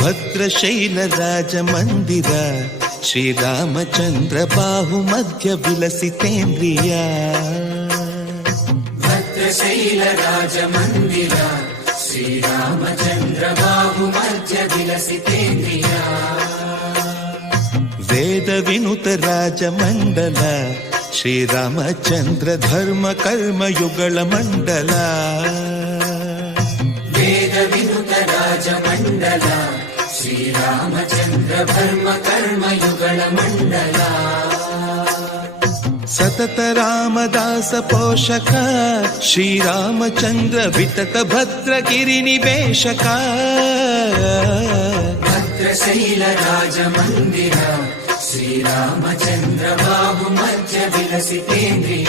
ಭದ್ರಶೈಲ ರಾಜ ಮಂದಿರ ಶ್ರೀರಾಮಚಂದ್ರ ಬಾಹು ಮಧ್ಯ ವಿಲಸಿತೇಂದ್ರಿಯ. ಭದ್ರಶೈಲ ರಾಜ ಮಂದಿರ ಶ್ರೀರಾಮಚಂದ್ರ ಬಾಹು ಮಧ್ಯ ವಿಲಸಿತೇಂದ್ರಿಯ. ವೇದ ವಿನುತ ರಾಜ ಮಂಡಲ ಶ್ರೀರಾಮಚಂದ್ರ ಧರ್ಮ ಕರ್ಮ ಯುಗಳ ಮಂಡಲ. ವೇದ ವಿನುತ ರಾಜ ಮಂಡಲ ಶ್ರೀರಾಮಚಂದ್ರ ಧರ್ಮ ಕರ್ಮ ಯುಗಳ ಮಂಡಲ. ಸತತ ರಾಮದಾಸ ಪೋಷಕ ಶ್ರೀರಾಮಚಂದ್ರ ವಿತತ ಭದ್ರಗಿರಿ ನಿವೇಶಕ. ಭದ್ರಶೈಲ ರಾಜ ಮಂದಿರ ಶ್ರೀರಾಮಚಂದ್ರ ಬಾಹು ಮಧ್ಯ ವಿಲಸಿತೇಂದ್ರಿಯ.